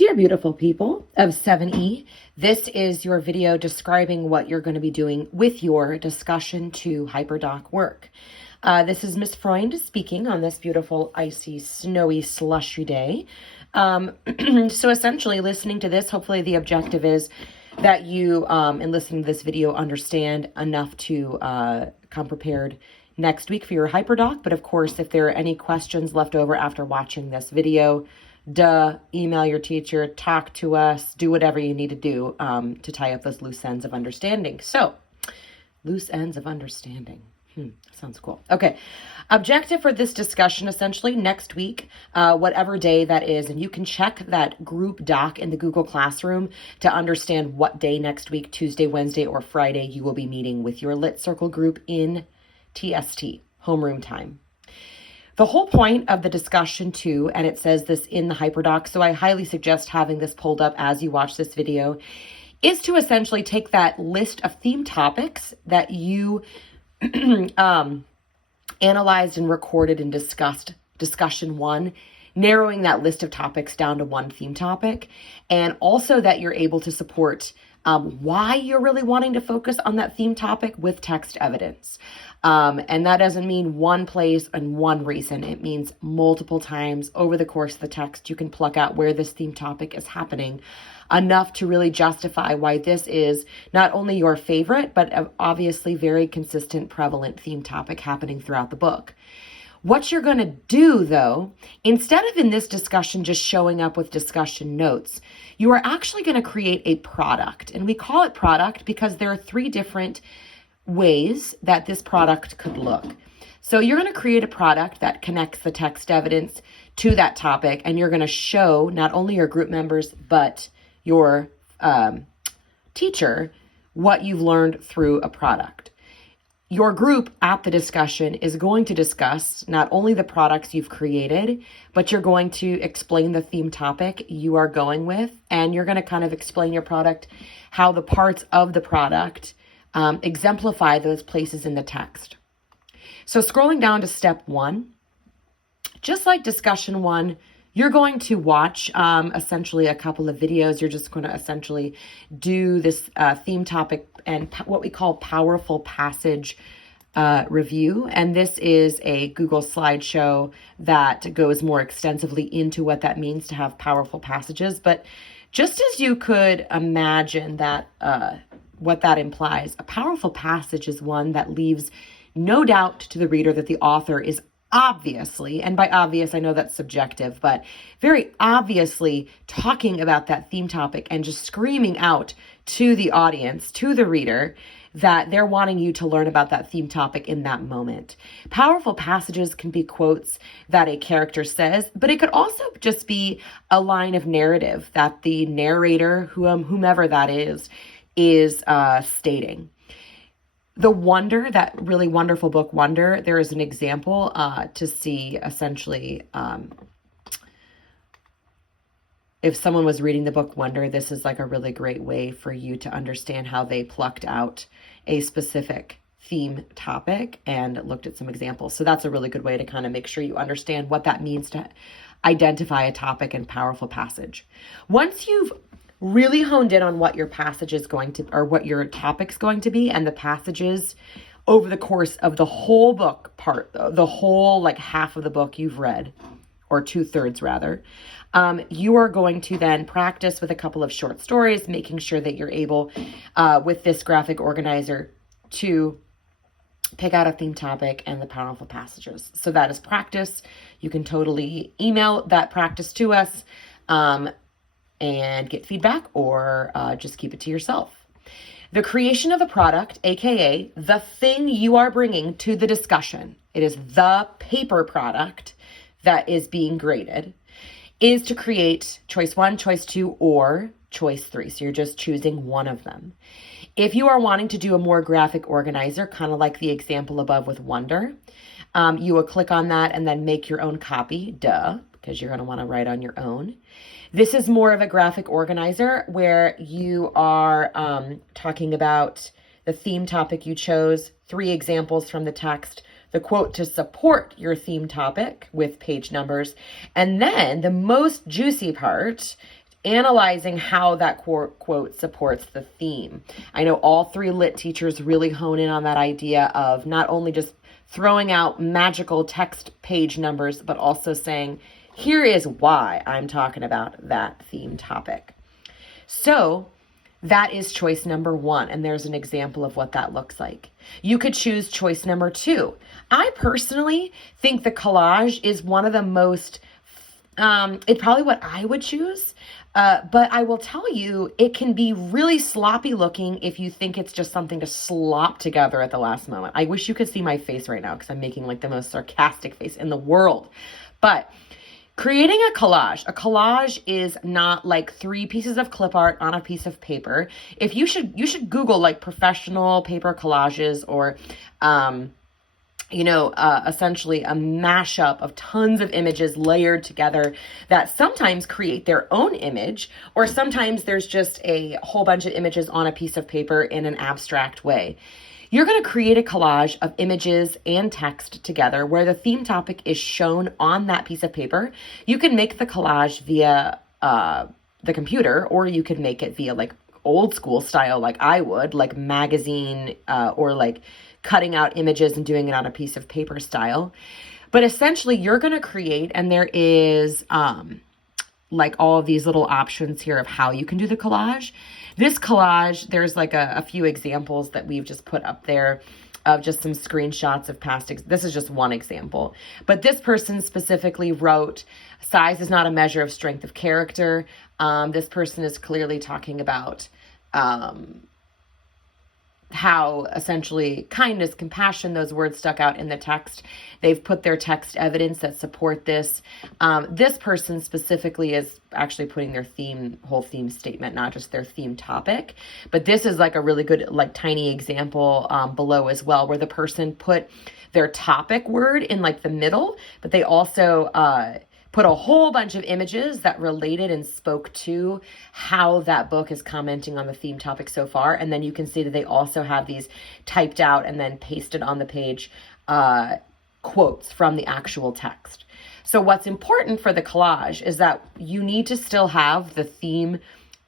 Dear beautiful people of 7E, this is your video describing what you're going to be doing with your discussion to HyperDoc work. This is Miss Freund speaking on this beautiful, icy, snowy, slushy day. So essentially, listening to this, hopefully the objective is that you, in listening to this video, understand enough to come prepared next week for your HyperDoc. But of course, if there are any questions left over after watching this video, email your teacher, talk to us, do whatever you need to do to tie up those loose ends of understanding. So, loose ends of understanding. Sounds cool. Okay. Objective for this discussion, essentially next week, whatever day that is, and you can check that group doc in the Google Classroom to understand what day next week, Tuesday, Wednesday, or Friday, you will be meeting with your Lit Circle group in TST, homeroom time. The whole point of the discussion too, and it says this in the HyperDoc, so I highly suggest having this pulled up as you watch this video, is to essentially take that list of theme topics that you analyzed and recorded and discussed, discussion one, narrowing that list of topics down to one theme topic, and also that you're able to support why you're really wanting to focus on that theme topic with text evidence. And that doesn't mean one place and one reason. It means multiple times over the course of the text, you can pluck out where this theme topic is happening enough to really justify why this is not only your favorite, but obviously very consistent, prevalent theme topic happening throughout the book. What you're going to do, though, instead of in this discussion just showing up with discussion notes, you are actually going to create a product. And we call it product because there are three different ways that this product could look. So you're going to create a product that connects the text evidence to that topic, and you're going to show not only your group members, but your teacher what you've learned through a product. Your group at the discussion is going to discuss not only the products you've created, but you're going to explain the theme topic you are going with, and you're going to kind of explain your product, how the parts of the product exemplify those places in the text. So scrolling down to step one, just like discussion one, you're going to watch essentially a couple of videos. You're just going to essentially do this theme topic and what we call powerful passage review. And this is a Google slideshow that goes more extensively into what that means to have powerful passages. But just as you could imagine that what that implies, a powerful passage is one that leaves no doubt to the reader that the author is obviously, and by obvious, I know that's subjective, but very obviously talking about that theme topic and just screaming out to the audience, to the reader, that they're wanting you to learn about that theme topic in that moment. Powerful passages can be quotes that a character says, but it could also just be a line of narrative that the narrator, whomever that is stating. The Wonder, that really wonderful book, Wonder, there is an example to see essentially if someone was reading the book Wonder, this is like a really great way for you to understand how they plucked out a specific theme topic and looked at some examples. So that's a really good way to kind of make sure you understand what that means to identify a topic and powerful passage. Once you've really honed in on what your passage is going to, or what your topic's going to be, and the passages over the course of the whole book the whole like half of the book you've read, or 2/3 rather, you are going to then practice with a couple of short stories, making sure that you're able, with this graphic organizer, to pick out a theme topic and the powerful passages. So that is practice. You can totally email that practice to us, and get feedback, or just keep it to yourself. The creation of a product, aka the thing you are bringing to the discussion, it is the paper product that is being graded, is to create choice one, choice two, or choice three. So you're just choosing one of them. If you are wanting to do a more graphic organizer, kind of like the example above with Wonder, you will click on that and then make your own copy, because you're going to want to write on your own. This is more of a graphic organizer where you are talking about the theme topic you chose, 3 examples from the text, the quote to support your theme topic with page numbers, and then the most juicy part analyzing how that quote supports the theme. I know all 3 lit teachers really hone in on that idea of not only just throwing out magical text page numbers, but also saying, here is why I'm talking about that theme topic. So that is choice number 1, and there's an example of what that looks like. You could choose choice number 2. I personally think the collage is one of the most, it's probably what I would choose, but I will tell you, it can be really sloppy looking if you think it's just something to slop together at the last moment. I wish you could see my face right now because I'm making like the most sarcastic face in the world. But creating a collage is not like 3 pieces of clip art on a piece of paper. If you should Google like professional paper collages or, essentially a mashup of tons of images layered together that sometimes create their own image, or sometimes there's just a whole bunch of images on a piece of paper in an abstract way. You're going to create a collage of images and text together where the theme topic is shown on that piece of paper. You can make the collage via the computer, or you could make it via like old school style, like I would, like magazine or like cutting out images and doing it on a piece of paper style. But essentially, you're going to create, and there is like all of these little options here of how you can do the collage. This collage, there's like a few examples that we've just put up there of just some screenshots of past. This is just one example. But this person specifically wrote, size is not a measure of strength of character. This person is clearly talking about how essentially kindness, compassion, those words stuck out in the text. They've put their text evidence that support this. This person specifically is actually putting their whole theme statement, not just their theme topic. But this is like a really good, like tiny example below as well, where the person put their topic word in like the middle, but they also put a whole bunch of images that related and spoke to how that book is commenting on the theme topic so far. And then you can see that they also have these typed out and then pasted on the page quotes from the actual text. So what's important for the collage is that you need to still have the theme,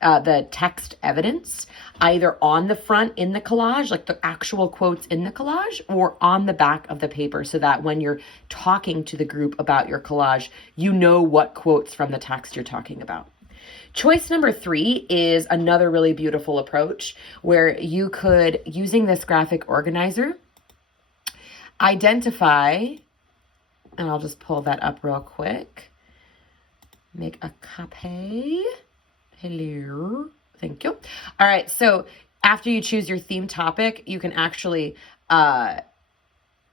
the text evidence, either on the front in the collage, like the actual quotes in the collage, or on the back of the paper, so that when you're talking to the group about your collage, you know what quotes from the text you're talking about. Choice number 3 is another really beautiful approach where you could, using this graphic organizer, identify, and I'll just pull that up real quick, make a copy. Hello. Thank you. All right. So after you choose your theme topic, you can actually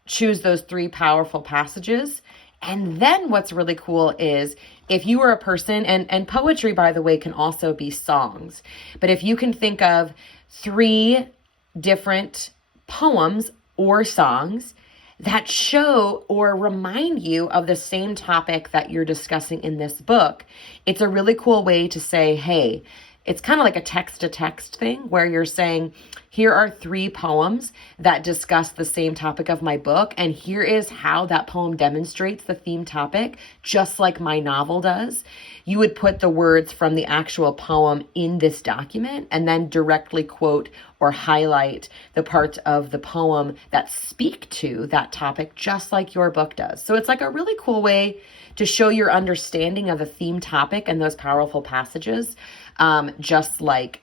choose those 3 powerful passages. And then what's really cool is if you were a person, and poetry, by the way, can also be songs. But if you can think of 3 different poems or songs that show or remind you of the same topic that you're discussing in this book, it's a really cool way to say, hey, it's kind of like a text-to-text thing where you're saying, here are 3 poems that discuss the same topic of my book, and here is how that poem demonstrates the theme topic, just like my novel does. You would put the words from the actual poem in this document and then directly quote or highlight the parts of the poem that speak to that topic, just like your book does. So it's like a really cool way to show your understanding of the theme topic and those powerful passages, just like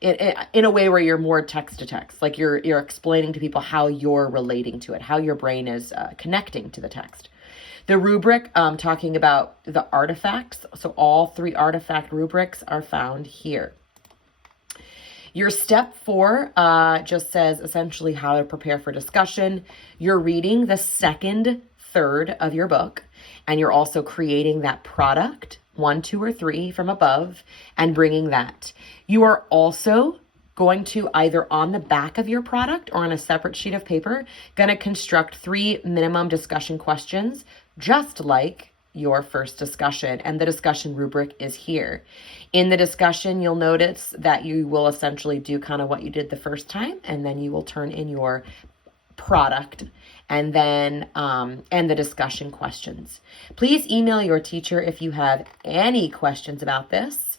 in a way where you're more text to text, like you're explaining to people how you're relating to it, how your brain is connecting to the text. The rubric, talking about the artifacts, so all 3 artifact rubrics are found here. Your step 4 just says essentially how to prepare for discussion. You're reading the second third of your book, and you're also creating that product, 1, 2, or 3 from above, and bringing that. You are also going to, either on the back of your product or on a separate sheet of paper, going to construct 3 minimum discussion questions, just like your first discussion. And the discussion rubric is here. In the discussion, you'll notice that you will essentially do kind of what you did the first time, and then you will turn in your product. and then and the discussion questions. Please email your teacher if you have any questions about this.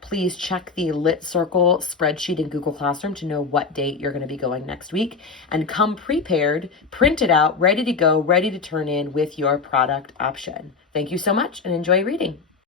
Please check the Lit Circle spreadsheet in Google Classroom to know what date you're going to be going next week, and come prepared, printed out, ready to go, ready to turn in with your product option. Thank you so much and enjoy reading.